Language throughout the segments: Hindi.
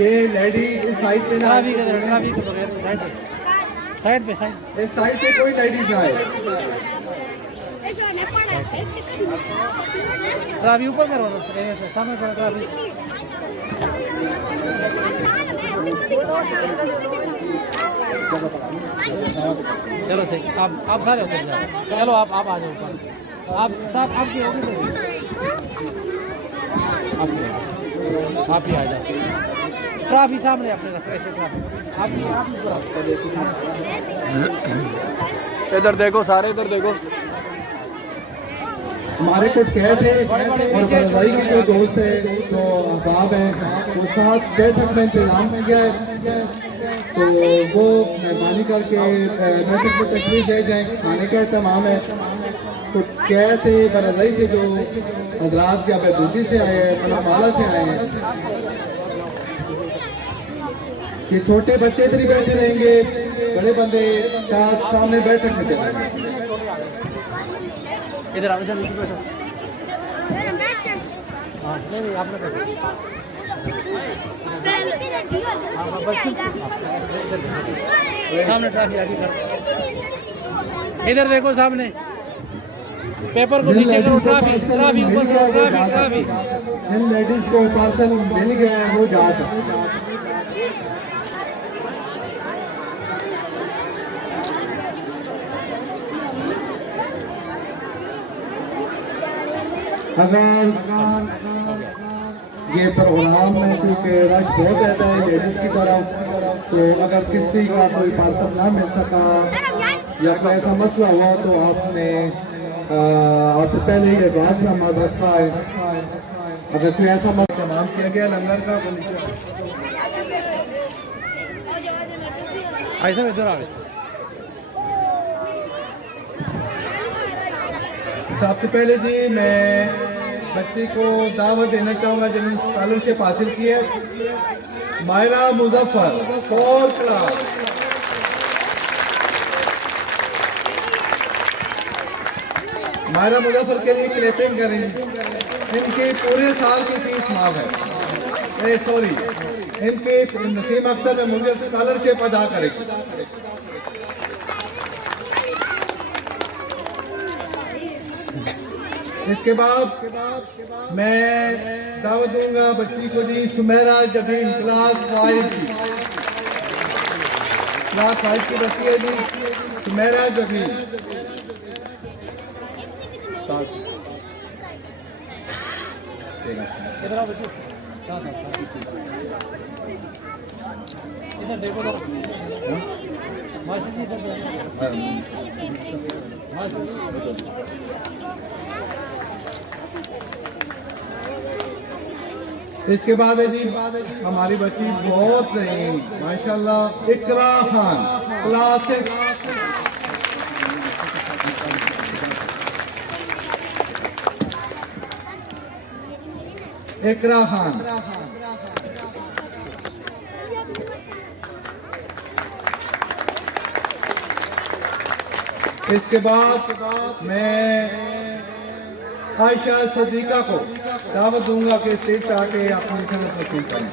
ये लेडी इस साइड पे ना, ट्रैफिक के बगैर साइड पे इस साइड पे कोई लेडीज ना आए। ट्रैफिक ऊपर करो सामने करो ट्रैफिक। चलो सही, आप सारे ऊपर जाओ। चलो आप आ जाओ ऊपर। आप साहब आपकी होगी तो आप ही आ जाओ। ट्रैफिक सामने अपने रखो ऐसे ट्रैफिक आप इधर देखो सारे, इधर देखो। हमारे कुछ कैद है और बरदाई के जो दोस्त है, जो अहबाब है, वो साथ बैठक में इंतजाम में गया है, तो वो मेहरबानी करके बैठक में तशरीफ ले जाए। खाने का अहतमाम है, तो कैसे बरदाई से जो हजरात या बहबूदी से आए हैं, मलामाला से आए हैं, कि छोटे बच्चे इधर ही बैठे रहेंगे, बड़े बंदे सामने बैठक में चलेंगे। इधर आओ, इधर बैठो। हाँ नहीं आपने बैठो। सामने ट्रैफिक आगे कर, इधर देखो सामने पेपर को नीचे करो। ट्रैफिक ट्रैफिक ऊपर करो, ट्रैफिक ट्रैफिक। इन लेडीज को पार्सल मिल गया है, वो जा सकते। अगर ये प्रोग्राम में क्योंकि रश बहुत ज़्यादा है लेडीज़ की तरफ, तो अगर किसी का कोई पार्सल ना मिल सका या कोई ऐसा मसला हुआ तो आपने आपसे पहले ही एडवांस नंबर रखा है। अगर कोई ऐसा मसला तमाम किया गया लंगर का, ऐसा इधर आ गए। सबसे पहले जी मैं बच्ची को दावत देना चाहूँगा जिन्होंने स्कॉलरशिप हासिल की है, मायरा मुजफ्फर 4th क्लास। मायरा मुजफ्फर के लिए क्लैपिंग करें। इनकी पूरे साल की फीस माफ है, सॉरी इनके नसीम अख्तर में मुझे स्कॉलरशिप अदा करेगी। इसके बाद मैं दावत दूंगा बच्ची को जी सुमेरा जबीन क्लास 5 की, क्लास 5 की बच्ची है जी सुमेरा जबीन। इधर देखो तो मासी जी इधर इसके बाद है जी हमारी बच्ची बहुत सही माशाल्लाह, इकरा खान क्लास 6। इकरा खान इसके बाद मैं आयशा सदीका को दावत दूंगा कि स्टेज पे आके अपनी सनत नसीब करें।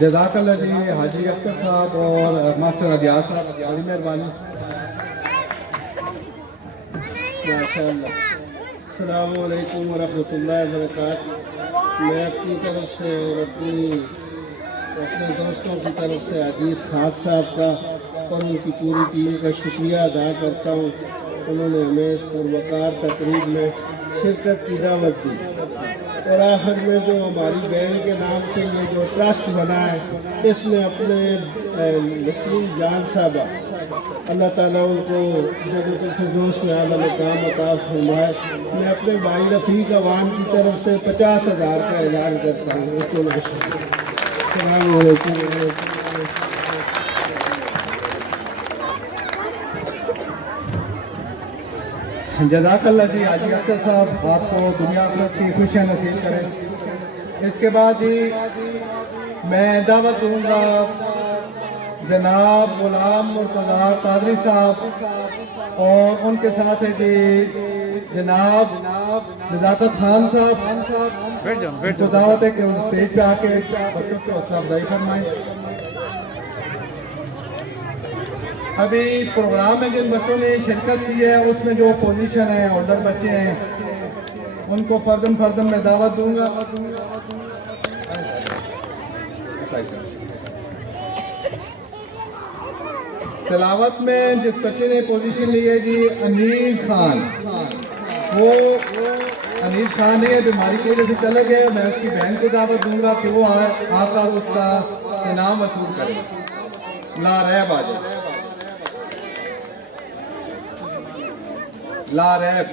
जज़ाकल्लाह जी हाजी अख्तर साहब और मास्टर अदियास साहब, बड़ी मेहरबानी। माशाअल्लाह। अस्सलामु अलैकुम व रहमतुल्लाहि व बरकातहू। मैं अपनी तरफ से और अपने दोस्तों की तरफ से अजीज़ खाक साहब का और उनकी पूरी टीम का शुक्रिया अदा करता हूँ। उन्होंने हमें इस पुरवकार तकरीब में शिरकत की दावत दी और आखिर में जो हमारी बहन के नाम से ये जो ट्रस्ट बना है, इसमें अपने नसरीन जान साहबा अल्लाह ताला उनको जन्नतुल फिरदौस में आला मकाम अता फरमाए। मैं अपने भाई रफ़ीक अवान की तरफ से 50,000 का ऐलान करता हूँ। जज़ाकल्लाह जी हाजी अख्तर साहब, आपको दुनिया आखिरत की खुशियाँ नसीब करें। इसके बाद ही मैं दावत दूंगा जनाब गुलाम मुर्तज़ा कादरी साहब और उनके साथ है जी जनाब नज़ाकत खान साहब। बैठ जाओ बैठ तो दावत है कि उन स्टेज पे आके बच्चों की हौसला अफजाई फरमाएं। अभी प्रोग्राम में जिन बच्चों ने शिरकत की है उसमें जो पोजीशन है होल्डर बच्चे हैं उनको फर्दन मैं दावत दूंगा। तिलावत में जिस बच्चे ने पोजीशन ली है जी अनीस खान, वो अनीस खान नहीं है, बीमारी की वजह से चले गए। मैं उसकी बहन को दावत दूंगा कि वो आकर उसका इनाम वसूल करे। लारैब आ जाए, लारैब।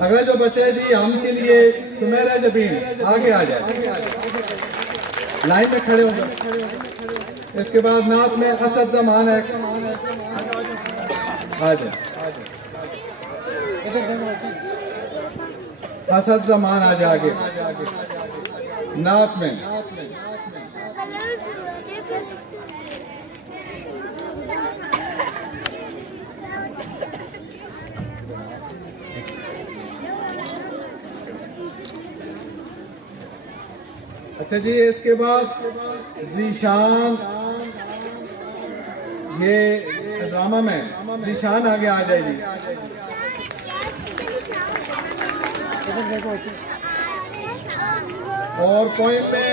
अगला जो बच्चा है जी हम के लिए सुमेरा जबीन, आगे आ जाए, लाइन में खड़े हो जाओ। इसके बाद नात में असद जमान है, आ जाए असद जमान आ जाए आगे नात में। अच्छा जी, इसके बाद जीशान, ये ड्रामा में जीशान आगे आ जाएगी। और पॉइंट में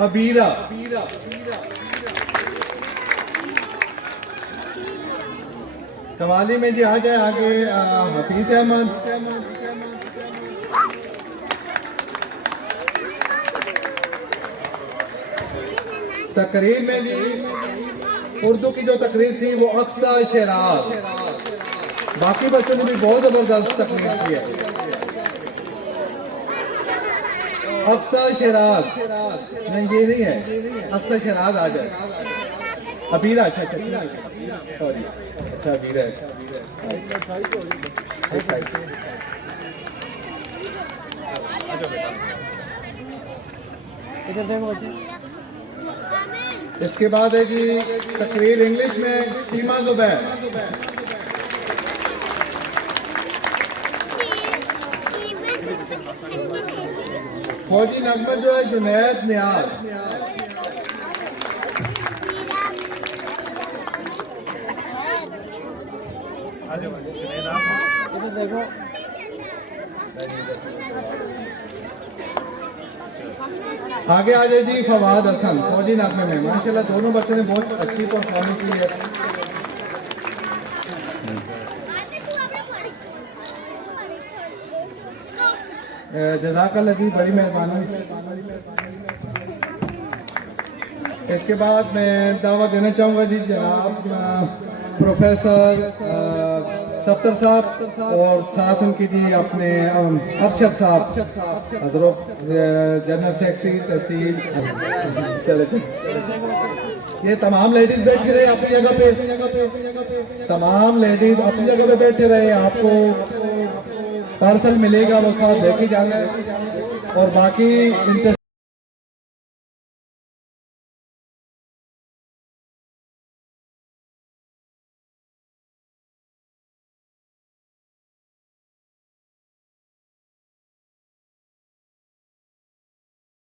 अबीरा, कवाली में जी आ जाए आगे हफीज अहमद। तकरीर में जी उर्दू की जो तकरीर थी वो अक्सा शराज, बाकी बच्चों ने भी बहुत जबरदस्त तकरीर की है। अक्सा शराज नहीं, ये नहीं है, अक्सा शराज आ जाए। अबीरा, अच्छा सॉरी, अच्छा अबीरा है। इधर देखो बच्चे। इसके बाद है जी तकरीर इंग्लिश में सीमा जुबैर। फौजी नगमा जो है जुनैद नियाज। इधर देखो। आगे आ जाए जी फवाद हसन, फौजी नगमे में। माशाल्लाह दोनों बच्चों ने बहुत अच्छी परफॉर्मेंस की है। जज़ाकल्लाह जी, बड़ी मेहरबानी। इसके बाद मैं दावा देना चाहूँगा जी जनाब प्रोफेसर सफ्तर साहब और साथ उनकी जी अपने अरशद साहब, जनरल सेक्रेटरी तहसील। चले ये तमाम लेडीज बैठी रहे अपनी जगह पे, तमाम लेडीज अपनी जगह पे बैठे रहे। आपको पार्सल मिलेगा, वो साथ लेके जाना है। और बाकी